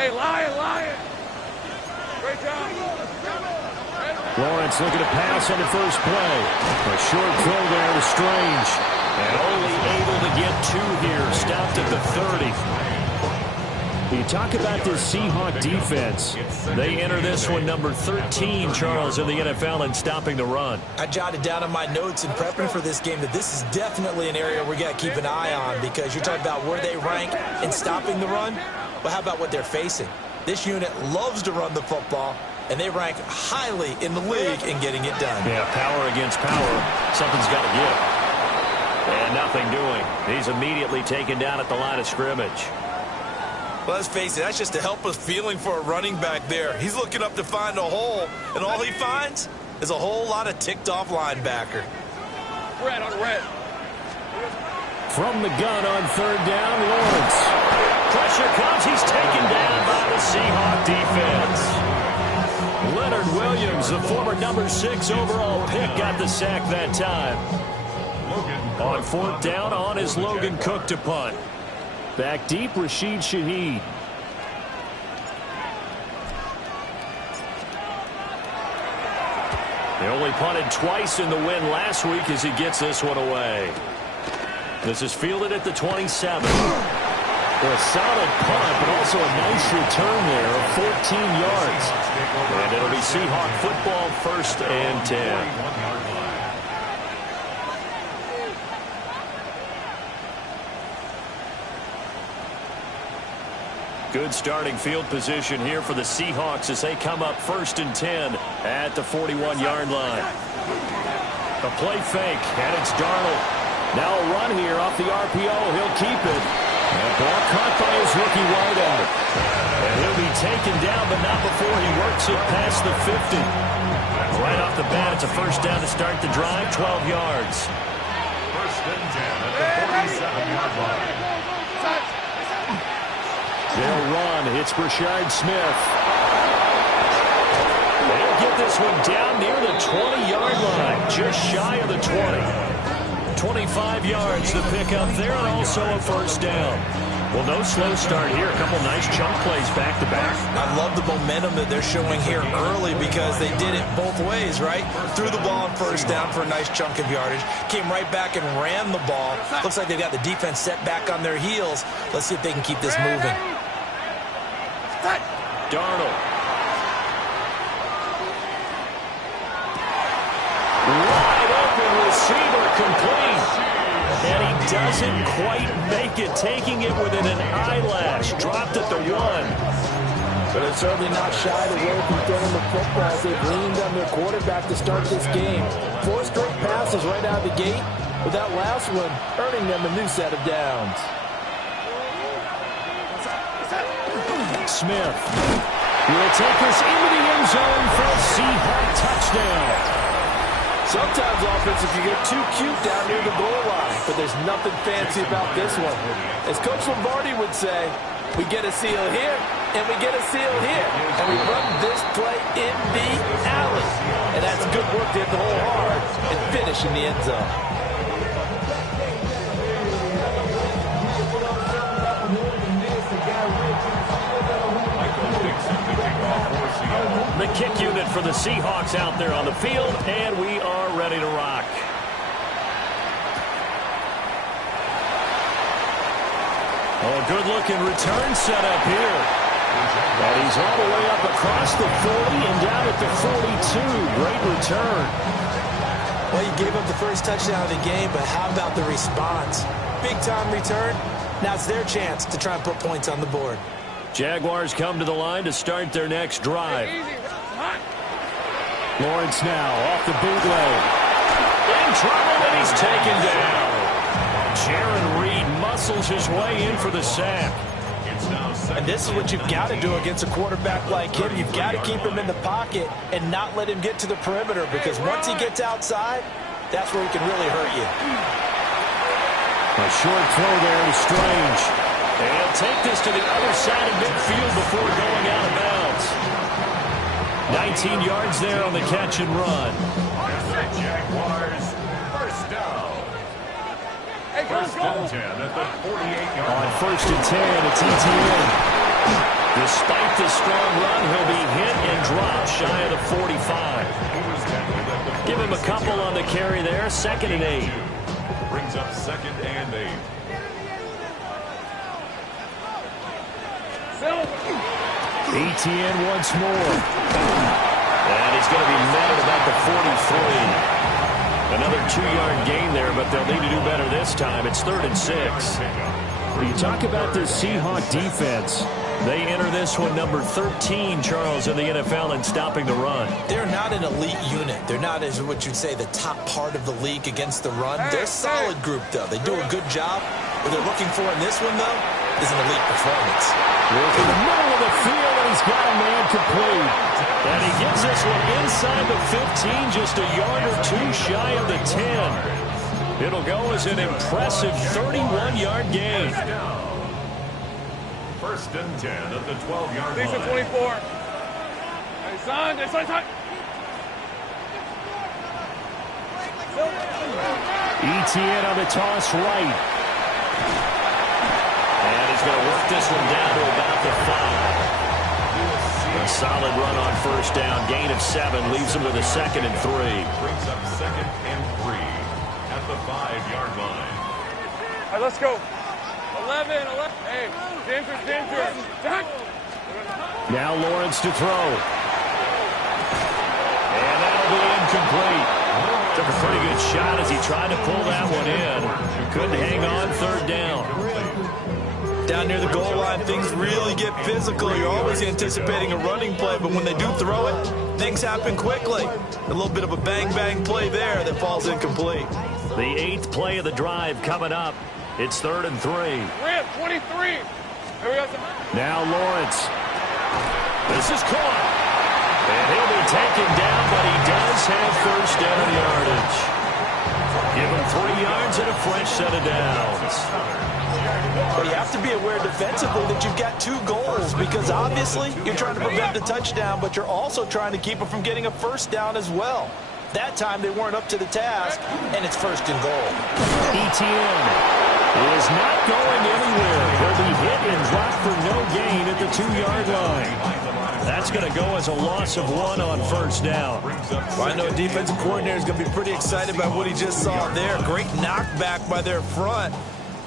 Hey, Lion. Great job. Lawrence looking to pass on the first play. A short throw there to Strange. And only able to get 2 here. Stopped at the 30. You talk about this Seahawk defense. They enter this one number 13, Charles, in the NFL in stopping the run. I jotted down in my notes in prepping for this game that this is definitely an area we got to keep an eye on, because you're talking about where they rank in stopping the run. But how about what they're facing? This unit loves to run the football, and they rank highly in the league in getting it done. Yeah, power against power. Something's got to give. And nothing doing. He's immediately taken down at the line of scrimmage. Well, let's face it, that's just a helpless feeling for a running back there. He's looking up to find a hole, and all he finds is a whole lot of ticked-off linebacker. Red on red. From the gun on 3rd down, Lawrence. Pressure comes. He's taken down by the Seahawk defense. Leonard Williams, the former number 6 overall pick, got the sack that time. On 4th down, on is Logan Cook to punt. Back deep, Rashid Shaheed. They only punted twice in the win last week as he gets this one away. This is fielded at the 27. A solid punt, but also a nice return there of 14 yards. And it'll be Seahawk football, 1st and 10. Good starting field position here for the Seahawks as they come up 1st and 10 at the 41-yard line. A play fake, and it's Darnold. Now a run here off the RPO. He'll keep it. And ball caught by his rookie wideout. And he'll be taken down, but not before he works it past the 50. Right off the bat, it's a 1st down to start the drive, 12 yards. 1st and 10 at the 47-yard line. They'll run. It's Brashard Smith. They'll get this one down near the 20-yard line, just shy of the 20. 25 yards the pickup there, and also a 1st down. Well, no slow start here. A couple nice chunk plays back-to-back. I love the momentum that they're showing here early, because they did it both ways, right? Threw the ball on 1st down for a nice chunk of yardage. Came right back and ran the ball. Looks like they've got the defense set back on their heels. Let's see if they can keep this moving. Darnold. Wide open receiver, complete. And he doesn't quite make it, taking it within an eyelash. Dropped at the 1. But they're certainly not shy to work and throwing the football as they've leaned on their quarterback to start this game. 4 straight passes right out of the gate, with that last one earning them a new set of downs. Smith will take us into the end zone for a Seahawk touchdown. Sometimes offenses can get too cute down near the goal line, but there's nothing fancy about this one. As Coach Lombardi would say, we get a seal here, and we get a seal here, and we run this play in the alley. And that's good work to hit the hole hard and finish in the end zone. The kick unit for the Seahawks out there on the field, and we are ready to rock. Oh, good-looking return setup here. And he's all the way up across the 40 and down at the 42. Great return. Well, you gave up the first touchdown of the game, but how about the response? Big-time return. Now it's their chance to try and put points on the board. Jaguars come to the line to start their next drive. Lawrence now off the bootleg. In trouble, and he's taken down. Jaron Reed muscles his way in for the sack. And this is what you've got to do against a quarterback like him. You've got to keep him in the pocket and not let him get to the perimeter, because once he gets outside, that's where he can really hurt you. A short throw there to Strange. And he'll take this to the other side of midfield before going out of bounds. 19 yards there on the catch and run. Jaguars, 1st down. 1st and 10 at the 48-yard line. On 1st and 10, it's ETN. Despite the strong run, he'll be hit and dropped shy of the 45. Give him a couple on the carry there. 2nd and 8. Brings up 2nd and 8. ETN once more. And he's going to be met at about the 43. Another 2-yard gain there, but they'll need to do better this time. It's 3rd and 6. When you talk about this Seahawk defense, they enter this one number 13, Charles, in the NFL in stopping the run. They're not an elite unit. They're not, as what you'd say, the top part of the league against the run. They're a solid group, though. They do a good job. What they're looking for in this one, though, is an elite performance. Working the middle of the field, and he's got a man complete. And he gets this one inside the 15, just a yard or two shy of the 10. It'll go as an impressive 31-yard gain. 1st and 10 at the 12-yard line. 24. Hey, son, ETN on the toss right. And he's going to work this one down to about the 5. A solid run on 1st down. Gain of 7 leaves him with a 2nd and 3. Brings up 2nd and 3 at the 5-yard line. All right, let's go. 11. Hey, danger. Now Lawrence to throw. And that'll be incomplete. Took a pretty good shot as he tried to pull that one in. Couldn't hang on 3rd down. Down near the goal line, things really get physical. You're always anticipating a running play, but when they do throw it, things happen quickly. A little bit of a bang-bang play there that falls incomplete. The 8th play of the drive coming up. It's 3rd and 3. Rip, 23. Now Lawrence. This is caught. And he'll be taken down, but he does have 1st down yardage. Give him 3 yards and a fresh set of downs. But you have to be aware defensively that you've got 2 goals, because obviously you're trying to prevent the touchdown, but you're also trying to keep them from getting a 1st down as well. That time they weren't up to the task, and it's 1st and goal. ETN is not going anywhere. He'll be hit and dropped for no gain at the 2-yard line. That's going to go as a loss of 1 on 1st down. Well, I know a defensive coordinator is going to be pretty excited about what he just saw there. Great knockback by their front.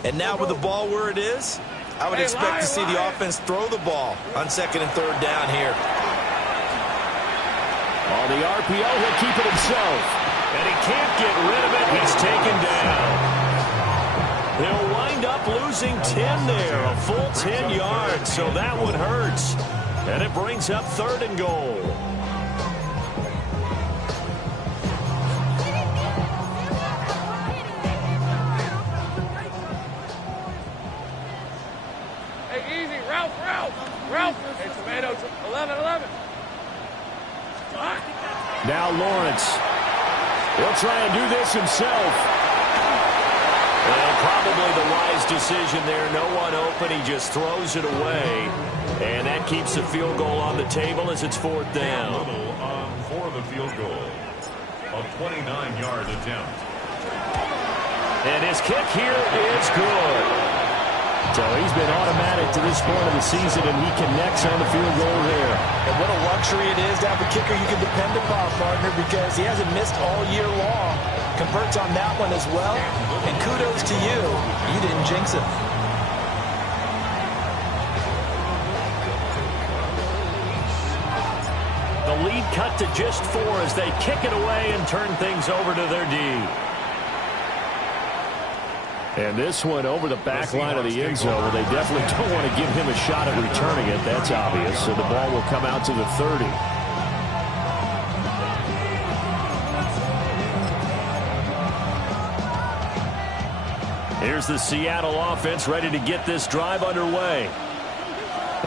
And now with the ball where it is, I would expect to see the offense throw the ball on 2nd and 3rd down here. On the RPO, he'll keep it himself. And he can't get rid of it. He's taken down. They'll wind up losing 10 there, a full 10 yards, so that one hurts. And it brings up 3rd and goal. Hey, easy. Ralph. Hey, tomato. 11. Now Lawrence. He'll try and do this himself. And probably the wise decision there. No one open. He just throws it away. And that keeps the field goal on the table as it's 4th down. Little for the field goal. A 29-yard attempt. And his kick here is good. so he's been automatic to this point of the season, and he connects on the field goal there. And what a luxury it is to have a kicker you can depend upon, partner, because he hasn't missed all year long. Converts on that one as well. And kudos to you. You didn't jinx it. The lead cut to just 4 as they kick it away and turn things over to their D. And this one over the back line of the end zone. Well, they definitely don't want to give him a shot at returning it. That's obvious. So the ball will come out to the 30. Here's the Seattle offense ready to get this drive underway.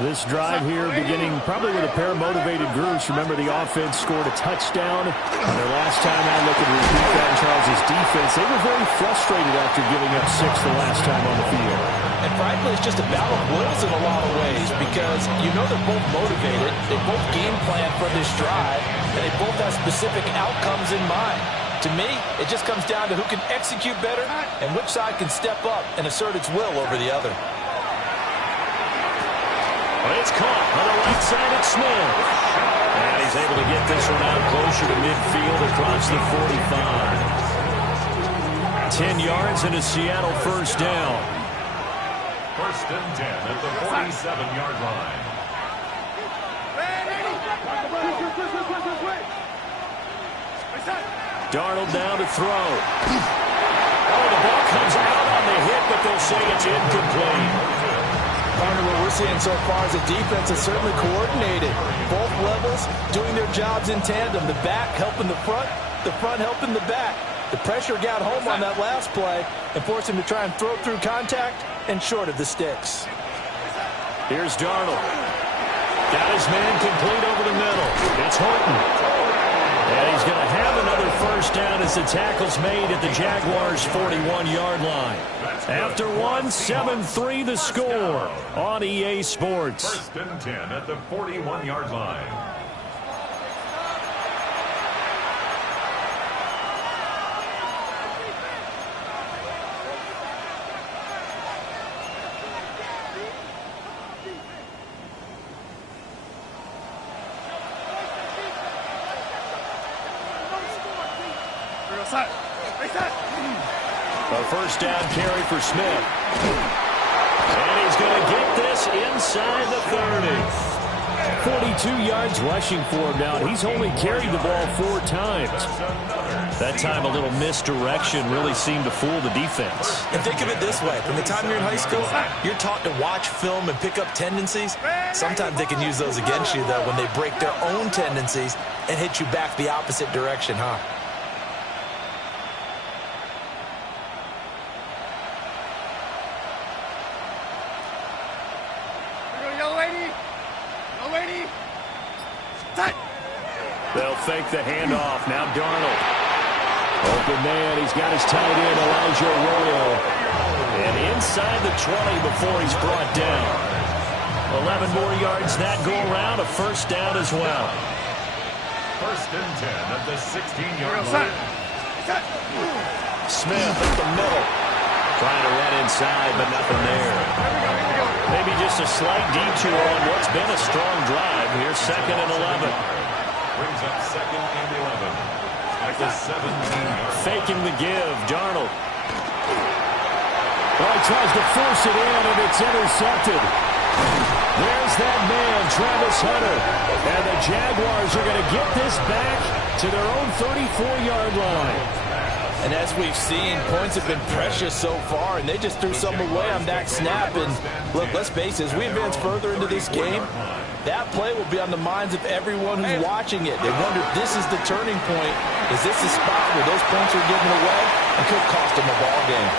This drive here beginning probably with a pair of motivated groups. Remember, the offense scored a touchdown on their last time out. Look at repeat that in Charles' defense. They were very frustrated after giving up 6 the last time on the field. And frankly, it's just a battle of wills in a lot of ways because you know they're both motivated. They both game plan for this drive, and they both have specific outcomes in mind. To me, it just comes down to who can execute better and which side can step up and assert its will over the other. It's caught on the right side at Smith. And he's able to get this one out closer to midfield across the 45. 10 yards and a Seattle first down. First and 10 at the 47-yard line. Darnold down to throw. Oh, the ball comes out on the hit, but they'll say it's incomplete. Partner, what we're seeing so far is a defense that's certainly coordinated. Both levels doing their jobs in tandem. The back helping the front helping the back. The pressure got home on that last play and forced him to try and throw through contact and short of the sticks. Here's Darnold. Got his man complete over the middle. It's Horton. And he's going to have another first down as the tackle's made at the Jaguars' 41-yard line. After one, 7-3 the score on EA Sports. First and 10 at the 41-yard line. A first down carry for Smith. And he's going to get this inside the 30. 42 yards rushing for him now. He's only carried the ball 4 times. That time a little misdirection really seemed to fool the defense. And think of it this way. From the time you're in high school, you're taught to watch film and pick up tendencies. Sometimes they can use those against you, though, when they break their own tendencies and hit you back the opposite direction, huh? They'll fake the handoff. Now Darnold. Open man. He's got his tight end, Elijah Arroyo. And inside the 20 before he's brought down. 11 more yards that go around. A first down as well. First and 10 at the 16-yard line. Smith at the middle. Trying to run inside, but nothing there. Maybe just a slight detour on what's been a strong drive. Here's 2nd and 11. Brings up 2nd and 11 at the 17-yard line. Faking the give, Darnold. Well, he tries to force it in, and it's intercepted. There's that man, Travis Hunter. And the Jaguars are going to get this back to their own 34-yard line. And as we've seen, points have been precious so far, and they just threw some away on that snap. And look, let's face it, as we advance further into this game, that play will be on the minds of everyone who's watching it. They wonder if this is the turning point. Is this the spot where those points are given away and could cost them a ball game?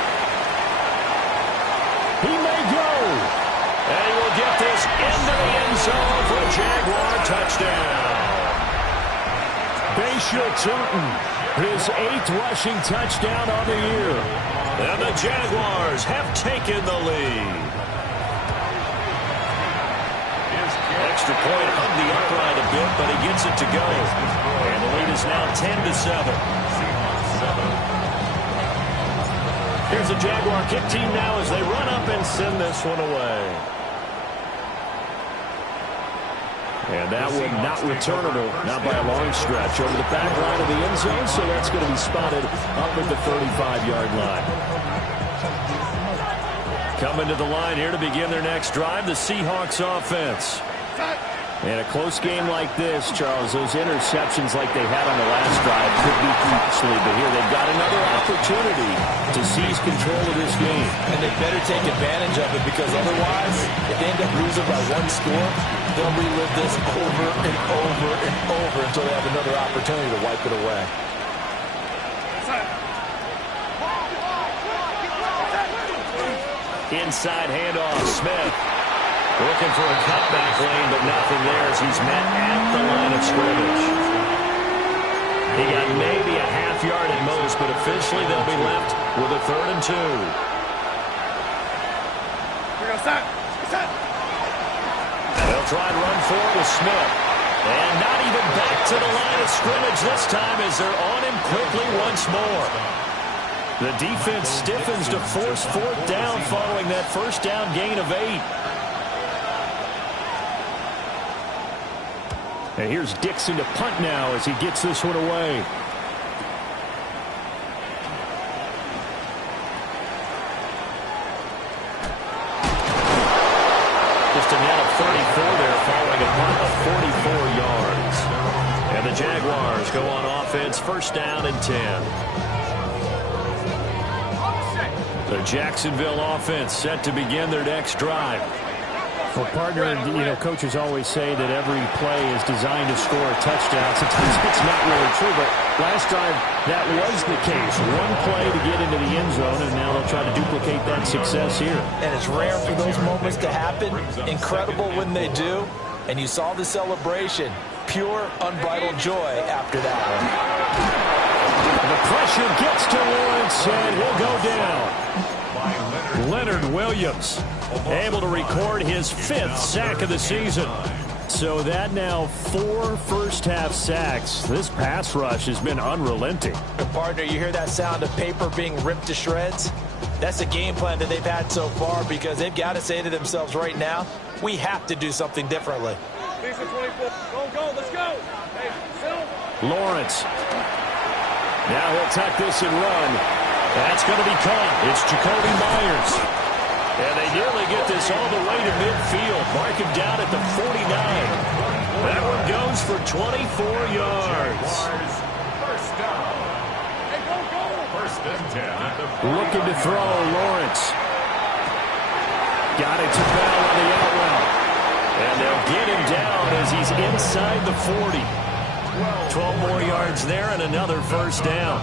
He may go. And he will get this into the end zone for a Jaguar touchdown. Bayshaw Turton, his 8th rushing touchdown on the year. And the Jaguars have taken the lead. Extra point hung the upright a bit, but he gets it to go. And the lead is now 10-7. Here's the Jaguar kick team now as they run up and send this one away. And that one not returnable, not by a long stretch, over the back line of the end zone, so that's going to be spotted up at the 35-yard line. Coming to the line here to begin their next drive, the Seahawks offense. And a close game like this, Charles, those interceptions like they had on the last drive could be costly, but here they've got another opportunity to seize control of this game. And they better take advantage of it, because otherwise, if they end up losing by 1 score, they'll relive this over and over and over until they have another opportunity to wipe it away. Inside handoff, Smith. Looking for a cutback lane, but nothing there as he's met at the line of scrimmage. He got maybe a half yard at most, but officially they'll be left with a 3rd and 2. They'll try and run forward with Smith. And not even back to the line of scrimmage this time as they're on him quickly once more. The defense stiffens to force 4th down following that first down gain of 8. And here's Dixon to punt now as he gets this one away. Just a net of 34 there following a punt of 44 yards. And the Jaguars go on offense, first down and 10. The Jacksonville offense set to begin their next drive. Well, partner, coaches always say that every play is designed to score a touchdown. Sometimes it's not really true, but last drive, that was the case. One play to get into the end zone, and now they'll try to duplicate that success here. And it's rare for those moments to happen. Incredible when they do. And you saw the celebration. Pure, unbridled joy after that one. The pressure gets to Lawrence, and he'll go down. Leonard Williams able to record his 5th sack of the season. So that now 4 first-half sacks. This pass rush has been unrelenting. Partner, you hear that sound of paper being ripped to shreds? That's the game plan that they've had so far because they've got to say to themselves right now, we have to do something differently. Go, let's go. Hey, Lawrence. Now he'll tuck this and run. That's going to be caught. It's Jacoby Myers. And they nearly get this all the way to midfield. Mark him down at the 49. That one goes for 24 yards. First down. Hey, go. First and 10 at the 40. Looking to throw, Lawrence. Got it to Bell on the out route. And they'll get him down as he's inside the 40. 12 more yards there and another first down.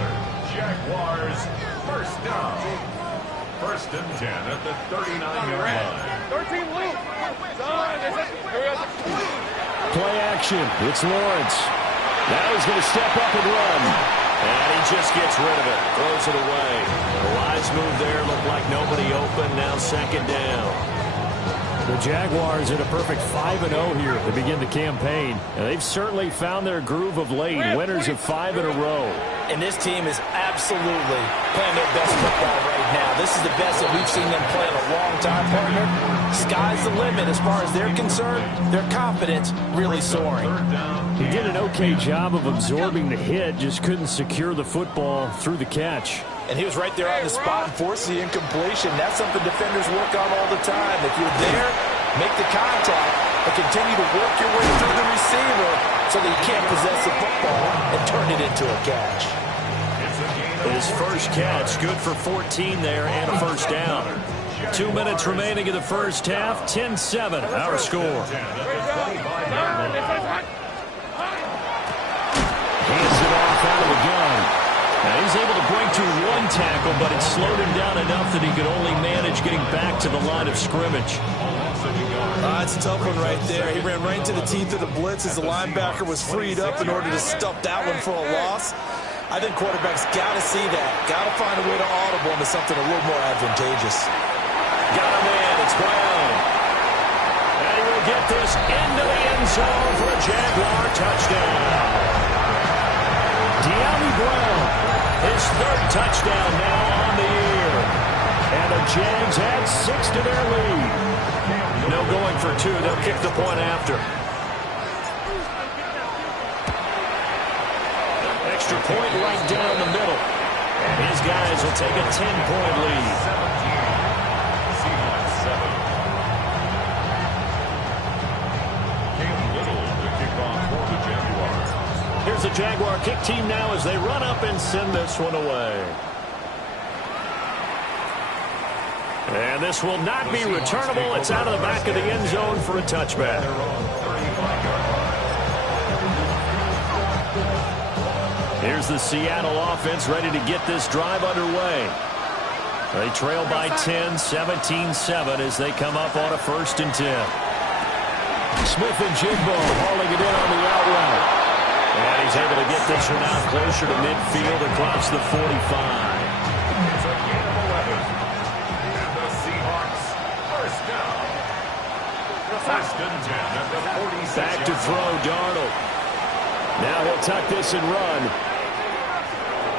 Jaguars, first down. First and 10 at the 39-yard line. 13 loop. Play action. It's Lawrence. Now he's going to step up and run. And he just gets rid of it. Throws it away. The wise move there. Looked like nobody open. Now second down. The Jaguars at a perfect 5-0 here to begin the campaign. And they've certainly found their groove of late. Winners of 5 in a row. And this team is absolutely playing their best football right now. This is the best that we've seen them play in a long time, partner. Sky's the limit as far as they're concerned. Their confidence really soaring. He did an okay job of absorbing the hit, just couldn't secure the football through the catch. And he was right there on the spot and forced the incompletion. That's something defenders work on all the time. If you're there, make the contact, but continue to work your way through the receiver so that you can't possess the football and turn it into a catch. His first catch, good for 14 there and a first down. 2 minutes remaining in the first half, 10-7, our score. Hands it off out of the gun. Now he's able to break through 1 tackle, but it slowed him down enough that he could only manage getting back to the line of scrimmage. That's a tough one right there. He ran right into the teeth of the blitz as the linebacker was freed up in order to stuff that one for a loss. I think quarterbacks got to see that. Got to find a way to audible into something a little more advantageous. Got him in. It's Brown. And he will get this into the end zone for a Jaguar touchdown. De'Ami Brown. His 3rd touchdown now on the year. And the Jags add 6 to their lead. No going for 2. They'll kick the point after. Extra point right down the middle. And his guys will take a 10-point lead. Seahawks 7. Cam Little to kick off for the Jaguars. Here's the Jaguar kick team now as they run up and send this one away. And this will not be returnable. It's out of the back of the end zone for a touchback. Here's the Seattle offense ready to get this drive underway. They trail by 10, 17-7 as they come up on a 1st and 10. Smith and Jigbo hauling it in on the out route. And he's able to get this one out closer to midfield across the 45. It's a gain of 11. And the Seahawks, first down. First and 10 at the 46. Back to throw, Darnold. Now he'll tuck this and run.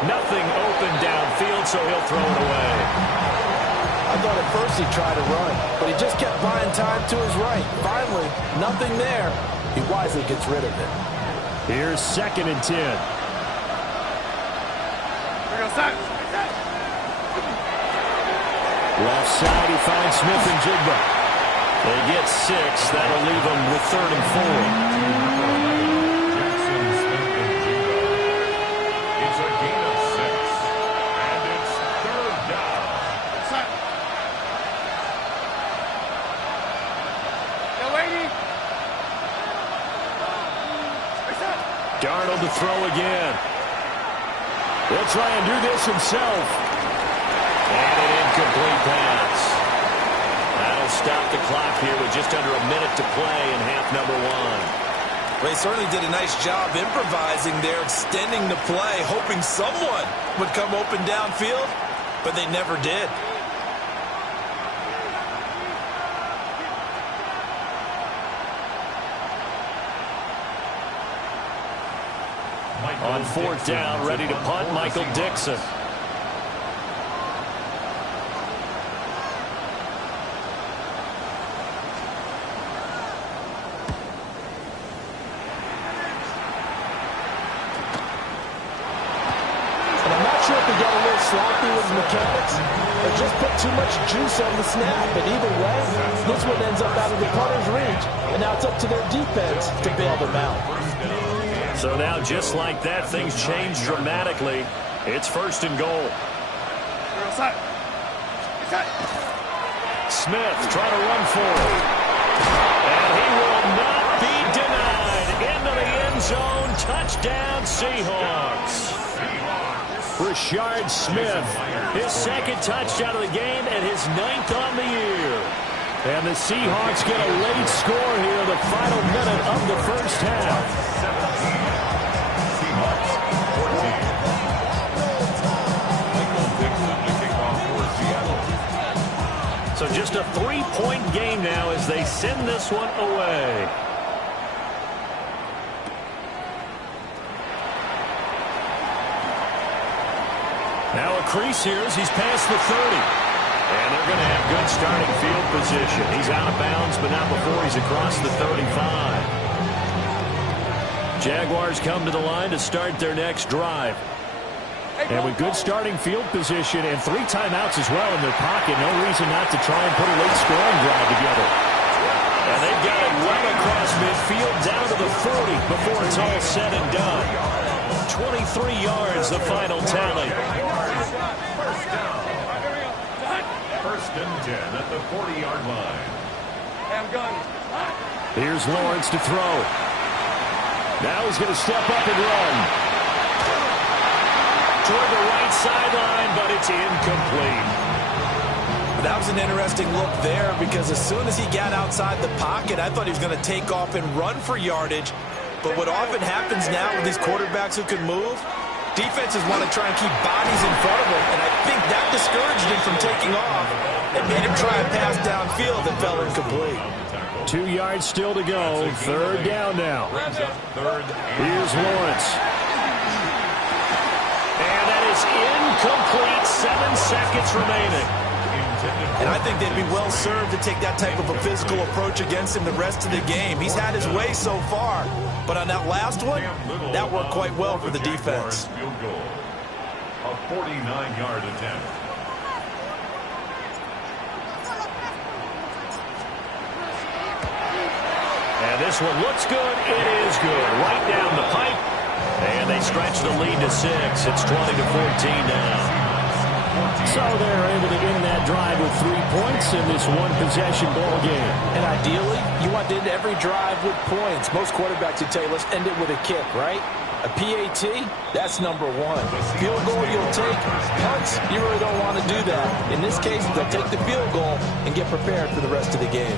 Nothing open downfield, so he'll throw it away. I thought at first he tried to run, but he just kept buying time to his right. Finally, nothing there. He wisely gets rid of it. Here's 2nd and 10. Left side, he finds Smith and Jigba. They get 6. That'll leave them with 3rd and 4. It's a gain of 6. And it's 3rd down. Darnold to throw again. He'll try and do this himself. And an incomplete pass. That'll stop the clock here with just under a minute to play in half number 1. Well, he certainly did a nice job improvising there, extending the play, hoping someone would come open downfield, but they never did. On 4th down, ready to punt, Michael Dixon. And I'm not sure if he got a little sloppy with his mechanics or just put too much juice on the snap. But either way, this one ends up out of the punter's reach. And now it's up to their defense to bail them out. So now, just like that, things change dramatically. It's 1st and goal. Smith trying to run for it. And he will not be denied. Into the end zone. Touchdown, Seahawks. Rashard Smith. His 2nd touchdown of the game and his 9th on the year. And the Seahawks get a late score here in the final minute of the 1st half. So just a 3-point game now as they send this one away. Now a crease here as he's past the 30. And they're going to have good starting field position. He's out of bounds, but not before he's across the 35. Jaguars come to the line to start their next drive. And with good starting field position and 3 timeouts as well in their pocket, no reason not to try and put a late scoring drive together. And they've got it well across midfield down to the 40 before it's all said and done. 23 yards, the final tally. 1st and 10 at the 40-yard line. Here's Lawrence to throw. Now he's going to step up and run. Toward the right sideline, but it's incomplete. That was an interesting look there because as soon as he got outside the pocket, I thought he was going to take off and run for yardage. But what often happens now with these quarterbacks who can move, defenses want to try and keep bodies in front of him, and I think that discouraged him from taking off and made him try a pass downfield that fell incomplete. 2 yards still to go. 3rd down now. Here's Lawrence. And that is incomplete. 7 seconds remaining. And I think they'd be well served to take that type of a physical approach against him the rest of the game. He's had his way so far, but on that last one, that worked quite well for the defense. A 49-yard attempt. And this one looks good. It is good. Right down the pipe. And they stretch the lead to 6. It's 20-14 now. So they're able to end that drive with 3 points in this one-possession ball game. And ideally, you want to end every drive with points. Most quarterbacks would tell you, let's end it with a kick, right? A PAT, that's number 1. Field goal you'll take. Punts, you really don't want to do that. In this case, they'll take the field goal and get prepared for the rest of the game.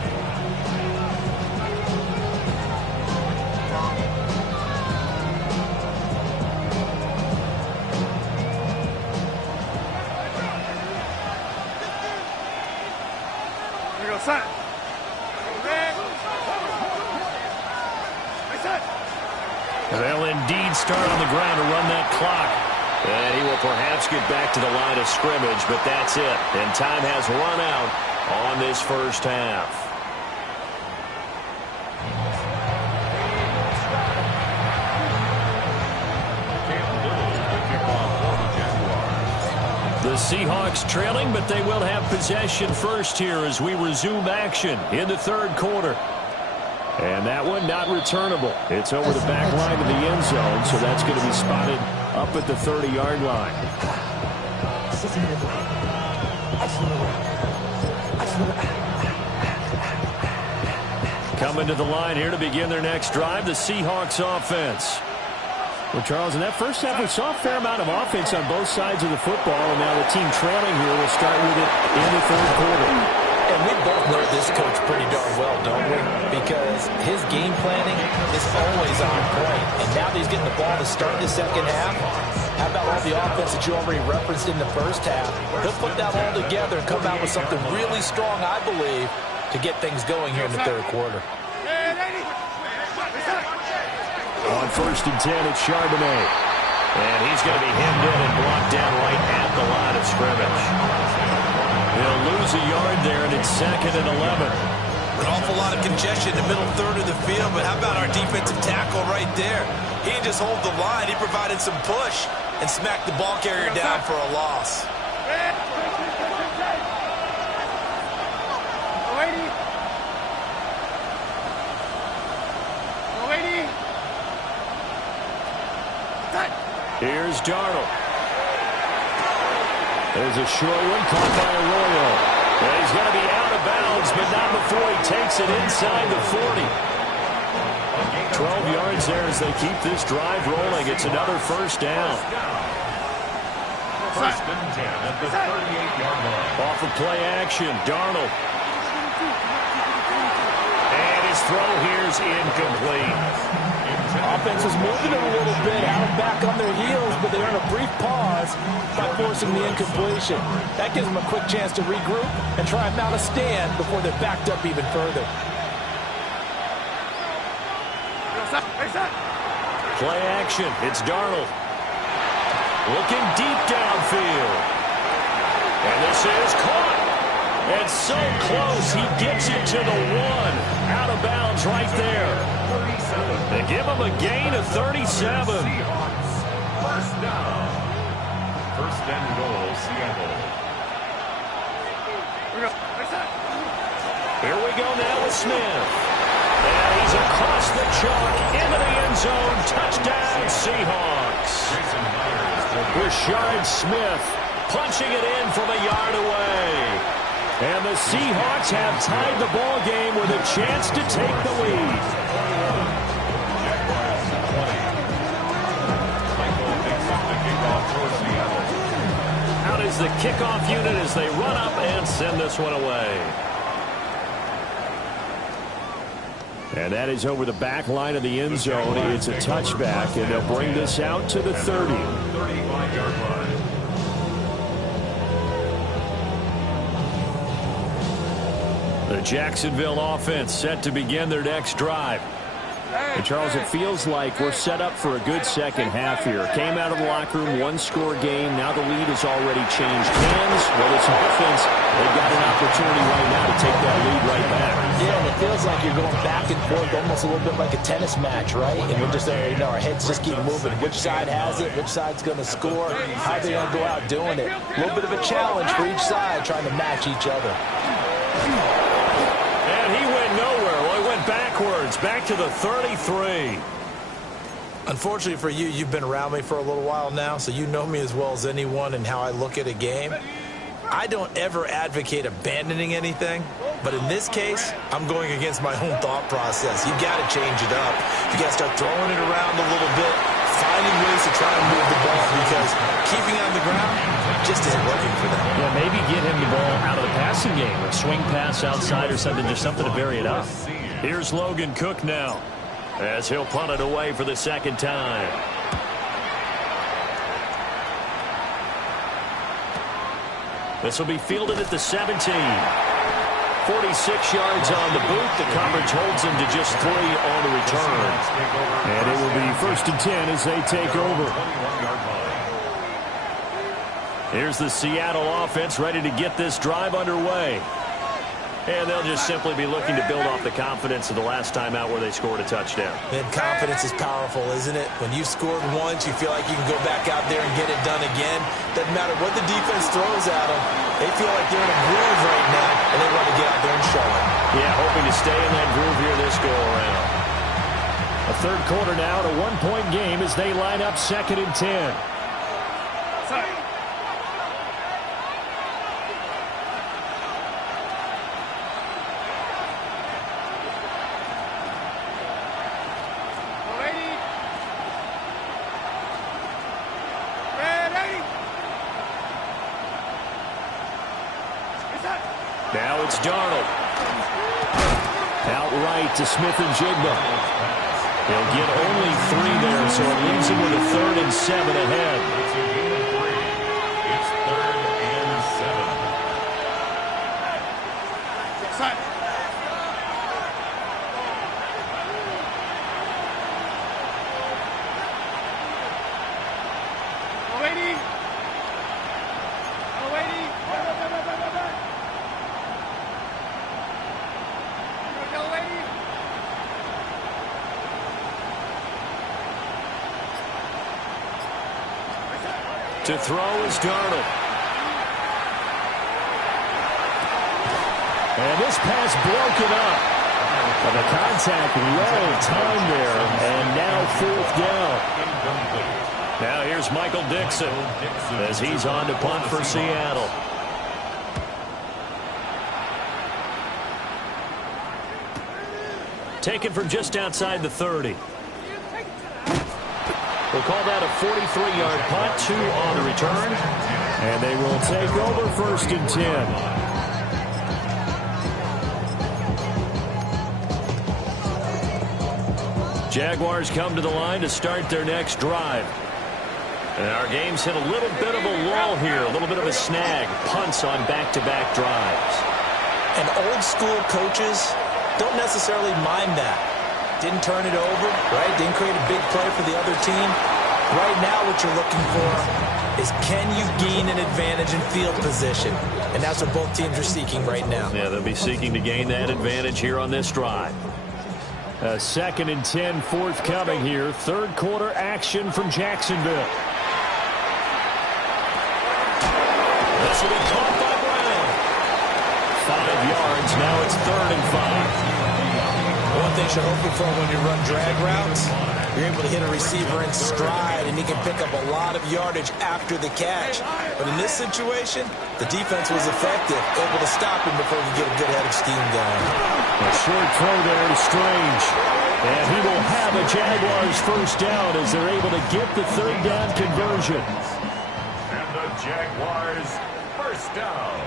They'll indeed start on the ground to run that clock. And he will perhaps get back to the line of scrimmage, but that's it. And time has run out on this first half. The Seahawks trailing, but they will have possession first here as we resume action in the third quarter. And that one not returnable. It's over the back line of the end zone, so that's going to be spotted up at the 30-yard line. Coming to the line here to begin their next drive, the Seahawks offense. Well, Charles, in that first half, we saw a fair amount of offense on both sides of the football, and now the team trailing here will start with it in the third quarter. And we both know this coach pretty darn well, don't we? Because his game planning is always on point. And now that he's getting the ball to start the second half, how about all the offense that you already referenced in the first half? He'll put that all together and come out with something really strong, I believe, to get things going here in the third quarter. On 1st and 10, it's Charbonnet. And he's going to be hemmed in and blocked down right at the line of scrimmage. He'll lose a yard there, and it's 2nd and 11. An awful lot of congestion in the middle third of the field, but how about our defensive tackle right there? He didn't just hold the line. He provided some push and smacked the ball carrier down for a loss. Here's Darnold. There's a short one caught by Arroyo. And he's going to be out of bounds, but not before he takes it inside the 40. 12 yards there as they keep this drive rolling. It's another first down. 1st and 10 at the 38-yard line. Off of play action, Darnold. And his throw here's incomplete. Offense is moving it a little bit, out back on their heels, but they earn a brief pause by forcing the incompletion. That gives them a quick chance to regroup and try and mount a stand before they're backed up even further. Play action, it's Darnold. Looking deep downfield. And this is caught. And so close, he gets it to the 1. Out of bounds right there. They give him a gain of 37. Seahawks, 1st down. 1st and goal, Seattle. Here we go now with Smith. And he's across the chalk into the end zone. Touchdown, Seahawks. Rashard Smith punching it in from a yard away. And the Seahawks have tied the ball game with a chance to take the lead. Out is the kickoff unit as they run up and send this one away. And that is over the back line of the end zone. It's a touchback, and they'll bring this out to the 30. 35-yard line. The Jacksonville offense set to begin their next drive. And Charles, it feels like we're set up for a good second half here. Came out of the locker room, one-score game. Now the lead has already changed hands. Well, this offense, they've got an opportunity right now to take that lead right back. Yeah, and it feels like you're going back and forth almost a little bit like a tennis match, right? And we're just, our heads just keep moving. Which side has it? Which side's going to score? How are they going to go out doing it? A little bit of a challenge for each side trying to match each other. And he went nowhere. Well, he went backwards, back to the 33. Unfortunately for you, you've been around me for a little while now, so you know me as well as anyone and how I look at a game. I don't ever advocate abandoning anything, but in this case, I'm going against my own thought process. You got to change it up. You got to start throwing it around a little bit, finding ways to try and move the ball, because keeping it on the ground just isn't working for them. Yeah, maybe get him the ball out of the passing game, a swing pass outside or something, just something to vary it up. Here's Logan Cook now, as he'll punt it away for the second time. This will be fielded at the 17. 46 yards on the boot. The coverage holds him to just 3 on the return. And it will be 1st and 10 as they take over. Here's the Seattle offense ready to get this drive underway. And they'll just simply be looking to build off the confidence of the last time out where they scored a touchdown. And confidence is powerful, isn't it? When you've scored once, you feel like you can go back out there and get it done again. Doesn't matter what the defense throws at them. They feel like they're in a groove right now, and they want to get out there and show it. Yeah, hoping to stay in that groove here this go-around. A third quarter now, and a one-point game as they line up 2nd and 10. Now it's Darnold. Outright to Smith and Jigba. He'll get only 3 there, so it leaves him with a 3rd and 7 ahead. It's 3rd and 7. To throw is Darnold. And this pass broken up. But the contact well timed there, and now 4th down. Now here's Michael Dixon as he's on to punt for Seattle. Taken from just outside the 30. We'll call that a 43-yard punt, 2 on the return. And they will take over 1st and 10. Jaguars come to the line to start their next drive. And our game's hit a little bit of a lull here, a little bit of a snag. Punts on back-to-back drives. And old-school coaches don't necessarily mind that. Didn't turn it over, right? Didn't create a big play for the other team. Right now what you're looking for is can you gain an advantage in field position? And that's what both teams are seeking right now. Yeah, they'll be seeking to gain that advantage here on this drive. 2nd and 10 forthcoming here. 3rd quarter action from Jacksonville. This will be caught by Brown. 5 yards. Now it's 3rd and 5. One thing you're hoping for when you run drag routes, you're able to hit a receiver in stride, and he can pick up a lot of yardage after the catch. But in this situation, the defense was effective, able to stop him before he get a good head of steam going. A short throw there to Strange. And he will have a Jaguars 1st down as they're able to get the 3rd down conversion. And the Jaguars 1st down.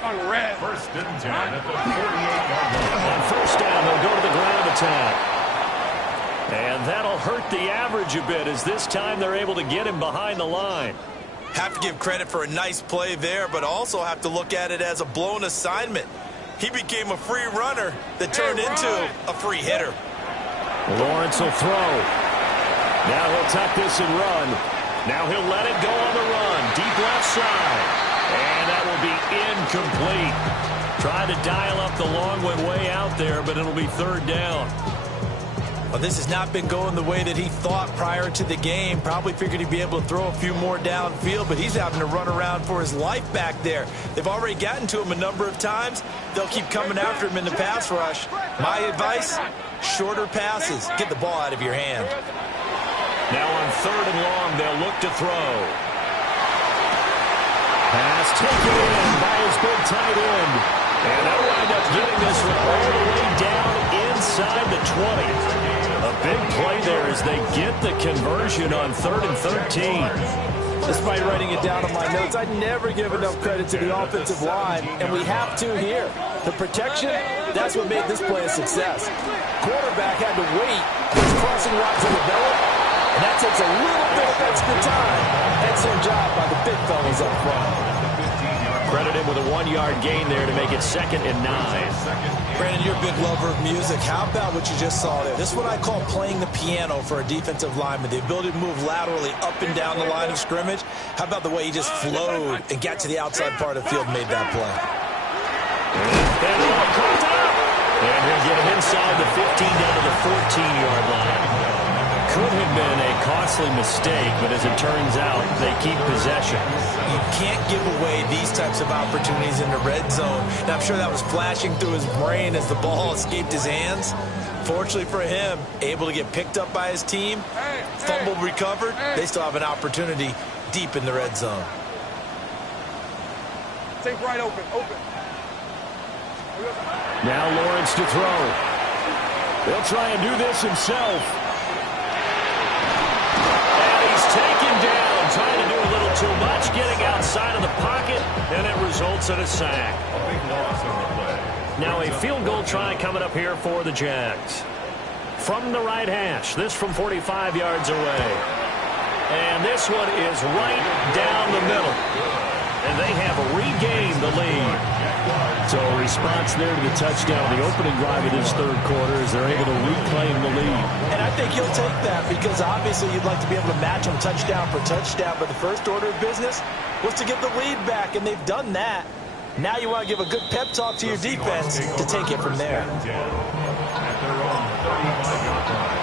On red. 1st and 10 at the 48-yard line. On 1st down, they'll go to the ground attack. And that'll hurt the average a bit as this time they're able to get him behind the line. Have to give credit for a nice play there, but also have to look at it as a blown assignment. He became a free runner that turned into a free hitter. Lawrence will throw. Now he'll tuck this and run. Now he'll let it go on the run. Deep left side. And that will be incomplete. Tried to dial up the long one way out there, but it'll be 3rd down. Well, this has not been going the way that he thought prior to the game. Probably figured he'd be able to throw a few more downfield, but he's having to run around for his life back there. They've already gotten to him a number of times. They'll keep coming after him in the pass rush. My advice, shorter passes. Get the ball out of your hand. Now on 3rd and long, they'll look to throw. Pass taken in by his big tight end. And they'll wind up getting this one all the way down inside the 20. A big play there as they get the conversion on 3rd and 13. Despite writing it down on my notes, I never give enough credit to the offensive line, and we have to here. The protection, that's what made this play a success. Quarterback had to wait for his crossing route to develop, and that takes a little bit of extra time. Excellent job by the big fellas up front. Credited with a 1-yard gain there to make it 2nd and 9. Brandon, you're a big lover of music. How about what you just saw there? This is what I call playing the piano for a defensive lineman. The ability to move laterally up and down the line of scrimmage. How about the way he just flowed and got to the outside part of the field and made that play? And coughed it up. And he'll get him inside the 15 down to the 14-yard line. Could have been a costly mistake, but as it turns out, they keep possession. You can't give away these types of opportunities in the red zone. And I'm sure that was flashing through his brain as the ball escaped his hands. Fortunately for him, able to get picked up by his team, fumbled, recovered. They still have an opportunity deep in the red zone. Take right open. Now Lawrence to throw. He'll try and do this himself. And he's taken down, trying to do a little too much, getting outside of the pocket, and it results in a sack. A big loss on the play. Now a field goal try coming up here for the Jags. From the right hash, this from 45 yards away. And this one is right down the middle. And they have regained the lead. So a response there to the touchdown, the opening drive of this third quarter, as they're able to reclaim the lead. And I think you'll take that because obviously you'd like to be able to match them touchdown for touchdown, but the first order of business was to get the lead back, and they've done that. Now you want to give a good pep talk to your defense to take it from there. At their own 35-yard line.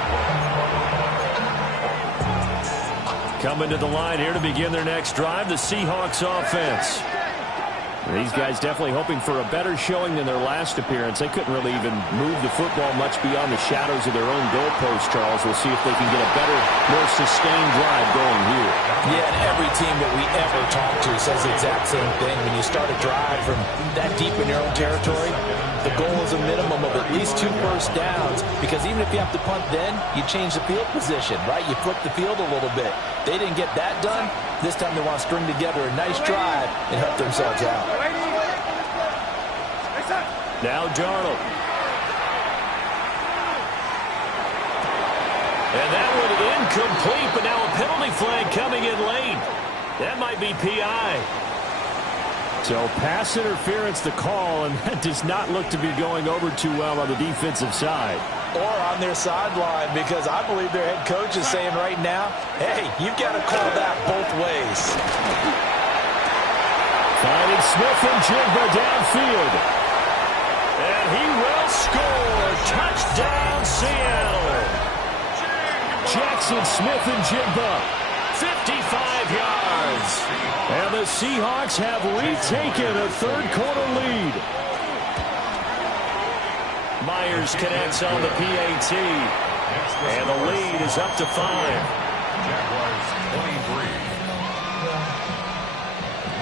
Coming to the line here to begin their next drive, the Seahawks offense. These guys definitely hoping for a better showing than their last appearance. They couldn't really even move the football much beyond the shadows of their own goalpost, Charles. We'll see if they can get a better, more sustained drive going here. Yeah, and every team that we ever talk to says the exact same thing. When you start a drive from that deep in your own territory, the goal is a minimum of at least 2 first downs, because even if you have to punt then, you change the field position, right? You flip the field a little bit. They didn't get that done. This time they want to string together a nice drive and help themselves out. Now Darnold. And that one incomplete, but now a penalty flag coming in late. That might be PI. So pass interference the call, and that does not look to be going over too well on the defensive side. Or on their sideline, because I believe their head coach is saying right now, hey, you've got to call that both ways. Finding Smith and Jigba downfield. And he will score. Touchdown, Seattle. Jackson, Smith, and Jigba. 55 yards. And the Seahawks have retaken a third-quarter lead. Myers connects on the PAT. And the lead is up to 5. Jaguars 23.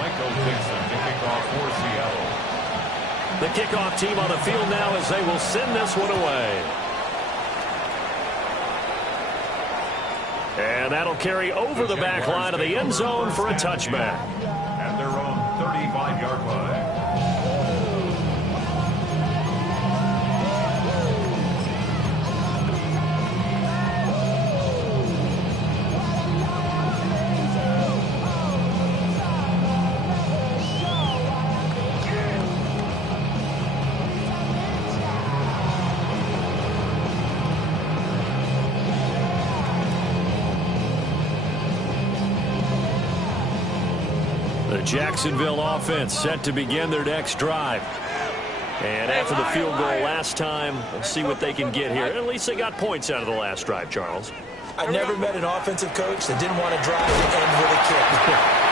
Michael Dixon to kick off for Seattle. The kickoff team on the field now as they will send this one away. And that'll carry over the back line of the end zone for a touchback. At their own 35-yard line. Jacksonville offense set to begin their next drive. And after the field goal last time, we'll see what they can get here. At least they got points out of the last drive, Charles. I never met an offensive coach that didn't want to drive to end with a kick.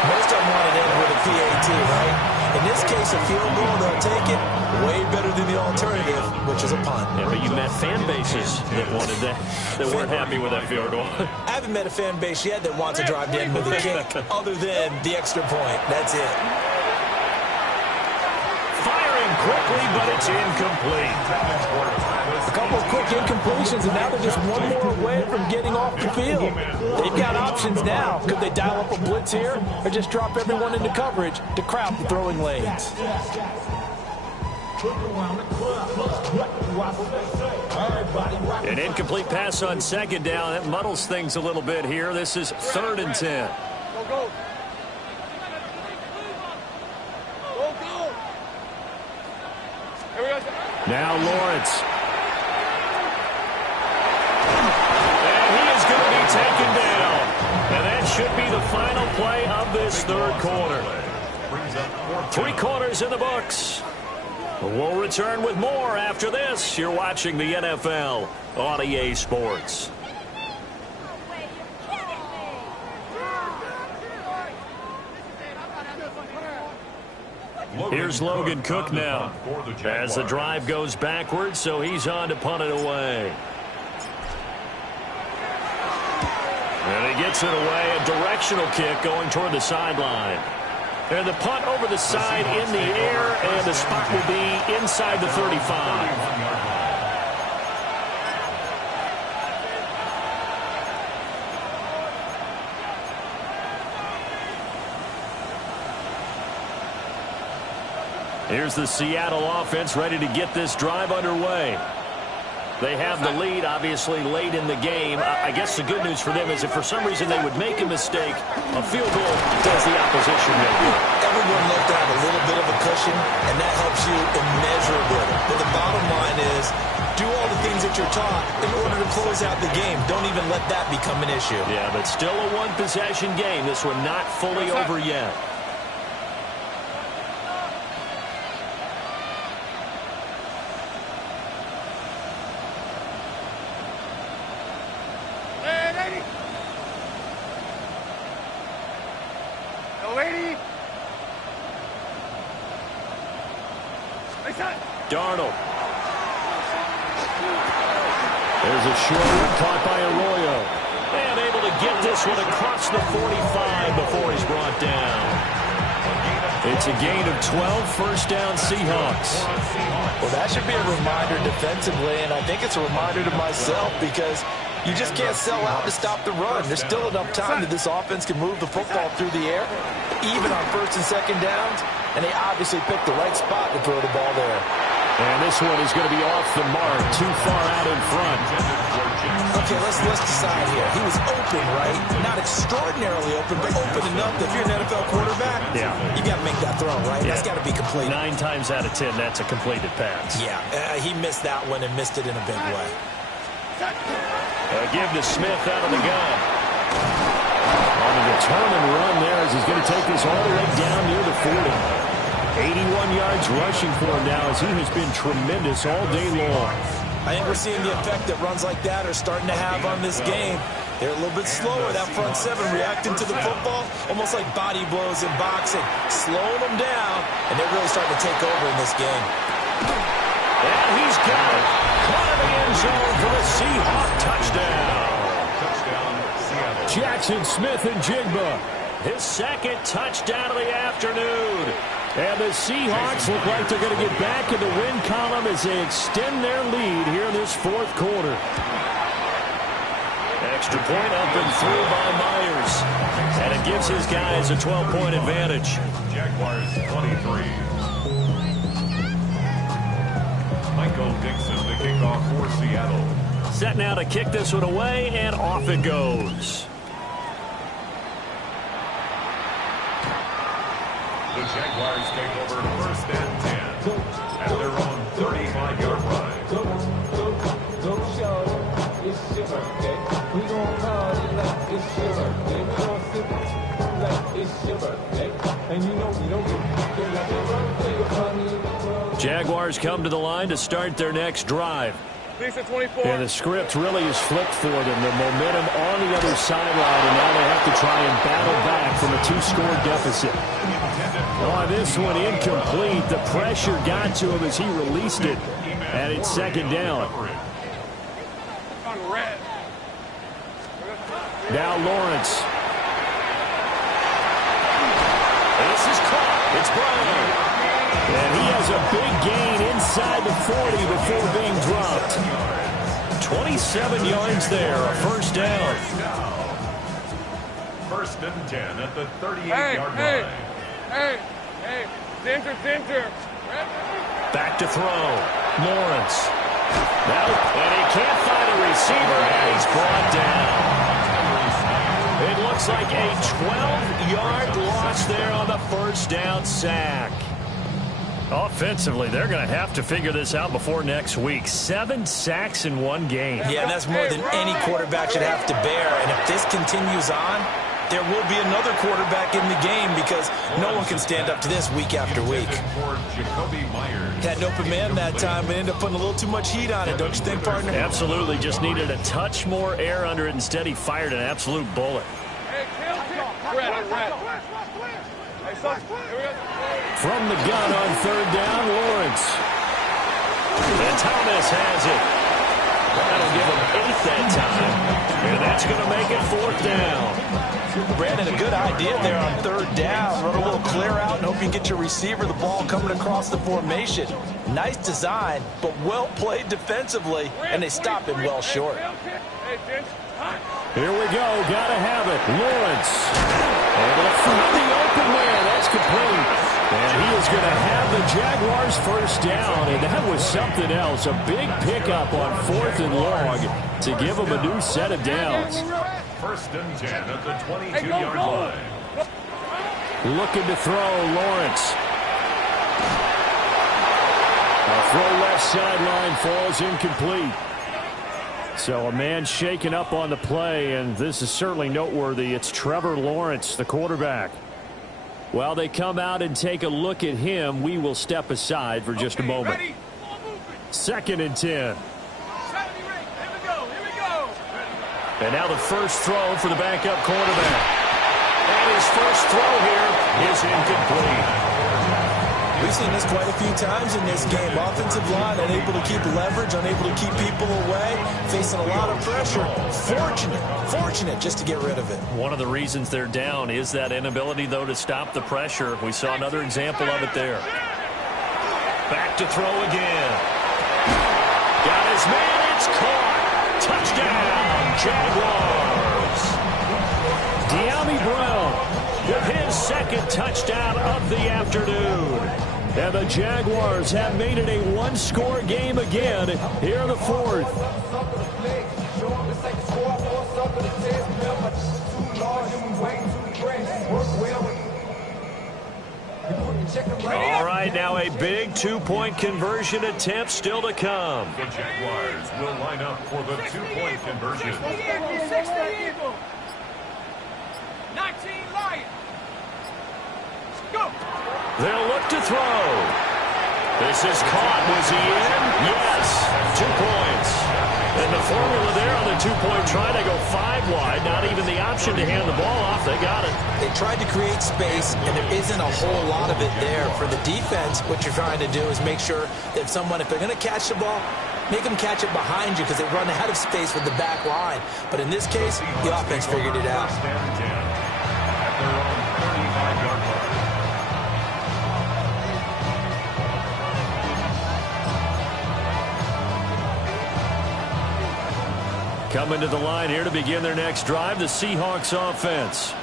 Most of them want to end with a PAT, right? In this case, a field goal, they'll take it. Way better than the alternative, which is a punt. Yeah, but you met fan bases that wanted that, that weren't happy with that field goal. I haven't met a fan base yet that wants to drive to end with a kick other than the extra point. That's it. Firing quickly, but it's incomplete. A couple of quick incompletions, and now they're just one more away from getting off the field. They've got options now. Could they dial up a blitz here or just drop everyone into coverage to crowd the throwing lanes? An incomplete pass on second down. That muddles things a little bit here. This is 3rd and 10. Go. Here we go. Now Lawrence. And he is going to be taken down. And that should be the final play of this third quarter. 3 quarters in the books. We'll return with more after this. You're watching the NFL on EA Sports. Here's Logan Cook now as the drive goes backwards, so he's on to punt it away. And he gets it away, a directional kick going toward the sideline. And the punt over the side in the air, and the spot will be inside the 35. Here's the Seattle offense ready to get this drive underway. They have the lead, obviously, late in the game. I guess the good news for them is if for some reason they would make a mistake, a field goal does the opposition no good. Everyone loves to have a little bit of a cushion, and that helps you immeasurably. But the bottom line is, do all the things that you're taught in order to close out the game. Don't even let that become an issue. Yeah, but still a one-possession game. This one not fully over yet. Darnold. There's a short one caught by Arroyo. And able to get this one across the 45 before he's brought down. It's a gain of 12, first down Seahawks. Well, that should be a reminder defensively, and I think it's a reminder to myself because you just can't sell out to stop the run. There's still enough time that this offense can move the football through the air, even on first and second downs, and they obviously picked the right spot to throw the ball there. And this one is going to be off the mark, too far out in front. Okay, let's decide here. He was open, right? Not extraordinarily open, but open enough that if you're an NFL quarterback, you got to make that throw, right? Yeah. That's got to be complete. 9 times out of 10, that's a completed pass. Yeah, he missed that one and missed it in a big way. Give to Smith out of the gun. On the return and run there as he's going to take this all the way down near the 40. 81 yards rushing for him now as he has been tremendous all day long. I think we're seeing the effect that runs like that are starting to have on this game. They're a little bit slower, that front seven, reacting to the football, almost like body blows in boxing, slowing them down, and they're really starting to take over in this game. And he's got it. Caught in the end zone for the Seahawk touchdown. Jackson Smith-Njigba, his second touchdown of the afternoon. And the Seahawks look like they're going to get back in the win column as they extend their lead here in this fourth quarter. Extra point up and through by Myers. And it gives his guys a 12-point advantage. Jaguars 23. Michael Dixon, the kickoff for Seattle. Set now to kick this one away, and off it goes. The Jaguars take over first and 10 at their own 35-yard line. Don't show it's your birthday. We gon' party like it's your birthday. We gon' sip like it's your birthday. And you know we don't get like your birthday. Jaguars come to the line to start their next drive. Lisa 24. And the script really is flipped for them. The momentum on the other sideline, and now they have to try and battle back from a 2-score deficit. Oh, this one incomplete. The pressure got to him as he released it. And it's second down. Now Lawrence. This is caught. It's Brown. And he has a big gain inside the 40 before being dropped. 27 yards there, a first down. First and 10 at the 38-yard line. Hey, center. Back to throw. Lawrence. And he can't find a receiver, and he's brought down. It looks like a 12-yard loss there on the first down sack. Offensively, they're going to have to figure this out before next week. 7 sacks in one game. Yeah, that's more than any quarterback should have to bear. And if this continues on, there will be another quarterback in the game because no one can stand up to this week after week. Had an open man that time and ended up putting a little too much heat on it, don't you think, partner? Absolutely. Just needed a touch more air under it. Instead, he fired an absolute bullet. From the gun on third down, Lawrence. And Thomas has it. That'll give him 8 that time. And that's going to make it 4th down. Brandon, a good idea there on third down. Run a little clear out and hope you get your receiver the ball coming across the formation. Nice design, but well played defensively, and they stop him well short. Here we go. Got to have it. Lawrence. Able to find the open man. That's complete. And he is going to have the Jaguars first down. And that was something else. A big pickup on 4th and long to give them a new set of downs. 1st and 10 at the 22-yard line. Looking to throw, Lawrence. A throw left sideline falls incomplete. So a man shaken up on the play, and this is certainly noteworthy. It's Trevor Lawrence, the quarterback. While they come out and take a look at him, we will step aside for just a moment. 2nd and 10. And now the first throw for the backup quarterback. And his first throw here is incomplete. We've seen this quite a few times in this game. Offensive line unable to keep leverage, unable to keep people away, facing a lot of pressure. Fortunate just to get rid of it. One of the reasons they're down is that inability, though, to stop the pressure. We saw another example of it there. Back to throw again. Got his man. It's caught. Touchdown, Jaguars. De'Ami Brown with his 2nd touchdown of the afternoon. And the Jaguars have made it a one-score game again here in the 4th. All right, now a big 2-point conversion attempt still to come. The Jaguars will line up for the 2-point conversion. 19 Lions. Go. They'll look to throw. This is caught. Was he in? Yes. 2 points. And the formula there on the 2-point try, they go 5 wide. Not even the option to hand the ball off. They got it. They tried to create space, and there isn't a whole lot of it there. For the defense, what you're trying to do is make sure that if they're going to catch the ball, make them catch it behind you because they run out of space with the back line. But in this case, the offense figured it out. 1st and 10 at their own 35-yard line. Coming to the line here to begin their next drive, the Seahawks offense.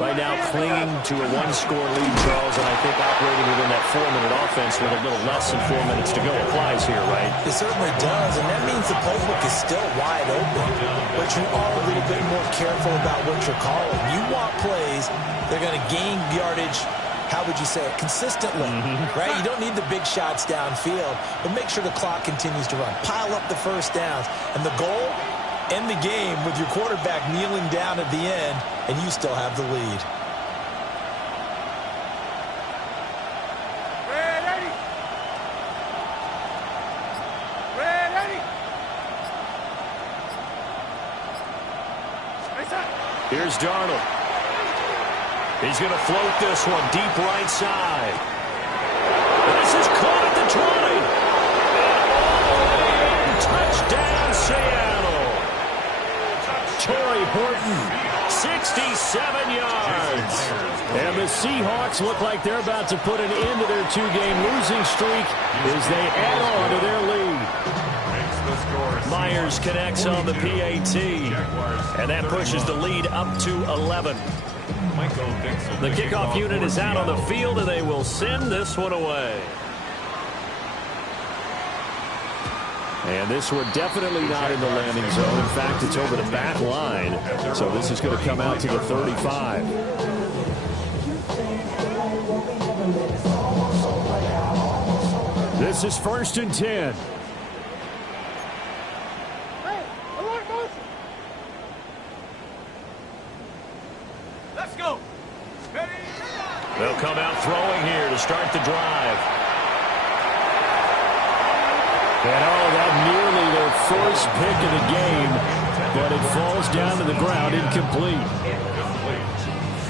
Right now clinging to a 1-score lead, Charles, and I think operating within that 4-minute offense with a little less than 4 minutes to go applies here, right? It certainly does, and that means the playbook is still wide open. But you are a little bit more careful about what you're calling. You want plays that are going to gain yardage, how would you say it, consistently, right? You don't need the big shots downfield, but make sure the clock continues to run. Pile up the first downs. And the goal, end the game with your quarterback kneeling down at the end, and you still have the lead. Here's Darnold. He's going to float this one deep right side. This is caught at the 20. And all in. Touchdown, Seattle. Torrey Horton, 67 yards. And the Seahawks look like they're about to put an end to their 2-game losing streak as they add on to their lead. Myers connects on the PAT, and that pushes the lead up to 11. The kickoff unit is out on the field, and they will send this one away. And this one definitely not in the landing zone. In fact, it's over the back line. So this is going to come out to the 35. This is 1st and 10. start the drive. And that nearly their first pick of the game, but it falls down to the ground incomplete.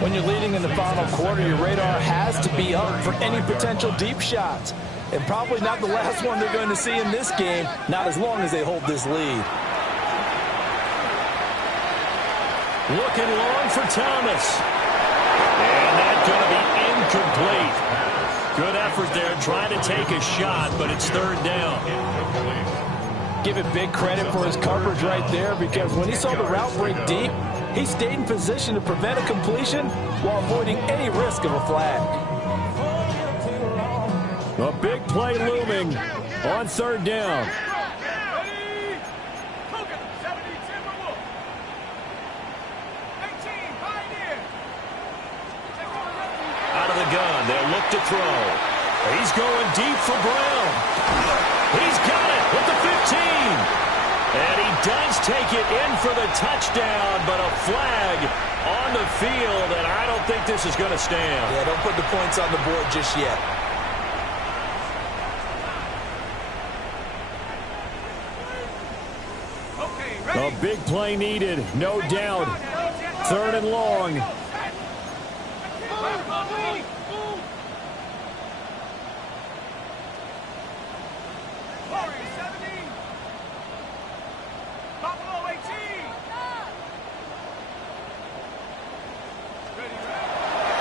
When you're leading in the final quarter, your radar has to be up for any potential deep shots. And probably not the last one they're going to see in this game, not as long as they hold this lead. Looking long for Thomas. And that's going to be incomplete. Good effort there trying to take a shot, but it's third down. Give it big credit for his coverage right there, because when he saw the route break deep, he stayed in position to prevent a completion while avoiding any risk of a flag. A big play looming on third down. Out of the gun, they'll look to throw. He's going deep for Brown. He's got it at the 15. And he does take it in for the touchdown, but a flag on the field, and I don't think this is going to stand. Yeah, don't put the points on the board just yet. A big play needed, no doubt. Third and long.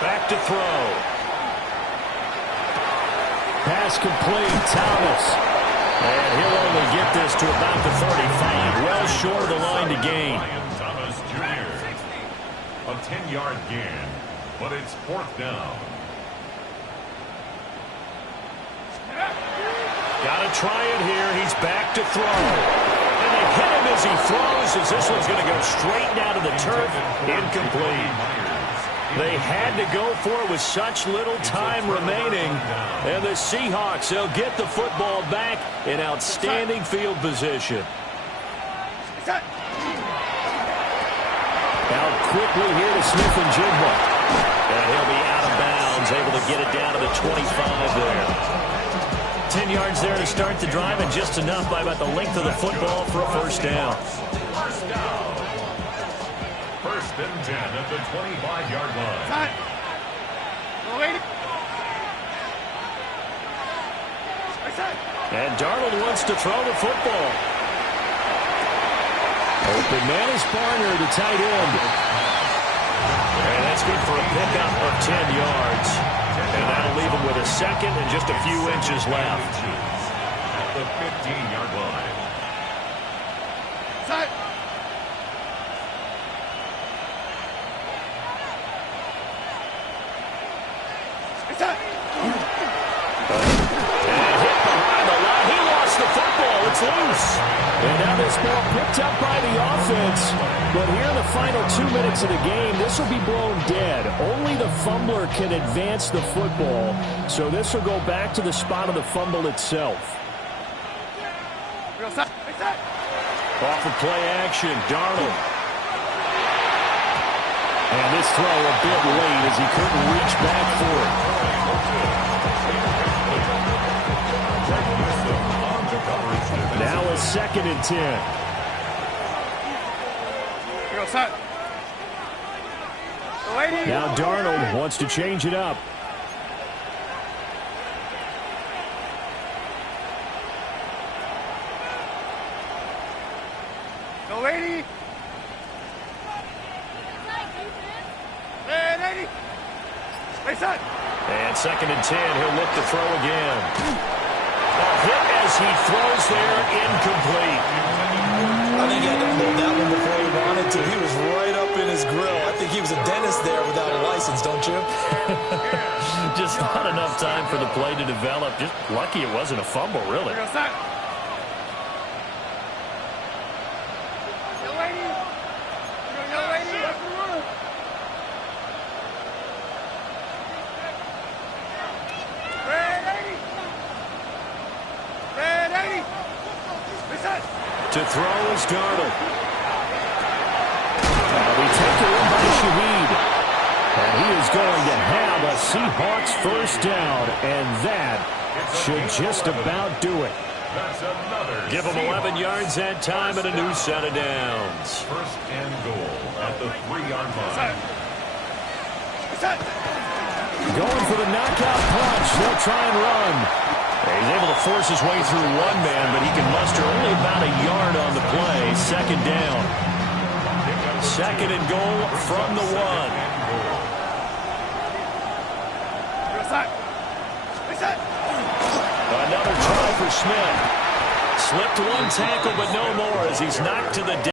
Back to throw. Pass complete, Thomas. And he'll only get this to about the 35, well short of the line to gain. Thomas Jr. A 10-yard gain, but it's fourth down. Got to try it here. He's back to throw. And they hit him as he throws, as this one's going to go straight down to the turf. Incomplete. They had to go for it with such little time remaining. And the Seahawks, they'll get the football back in outstanding field position. Out quickly here to Smith and Jigba. And he'll be out of bounds, able to get it down to the 25 there. 10 yards there to start the drive, and just enough by about the length of the football for a first down. First and 10 at the 25-yard line. And Darnold wants to throw the football. Open man is Barner, the tight end. And that's good for a pickup of 10 yards. And that'll leave him with a second and just a few inches left. At the 15-yard line. Loose. And now this ball picked up by the offense. But here in the final 2 minutes of the game, this will be blown dead. Only the fumbler can advance the football. So this will go back to the spot of the fumble itself. Off of play action, Darnold. And this throw a bit late as he couldn't reach back for it. Now a second and 10. Now Darnold wants to change it up. Go, lady. And second and 10, he'll look to throw again. A hit as he throws there, incomplete. I think he had to pull that one before he wanted to. He was right up in his grill. I think he was a dentist there without a license, don't you? Just not enough time for the play to develop. Just lucky it wasn't a fumble, really. To throw is Darnold. They take it in by Shaheed. And he is going to have a Seahawks first down, and that should just about do it. That's another. Give them 11 yards that time and a new set of downs. First and goal at the 3-yard line. Going for the knockout punch. They'll try and run. He's able to force his way through one man, but he can muster only about a yard on the play. Second down. Second and goal from the 1. Another try for Smith. Slipped one tackle, but no more as he's knocked to the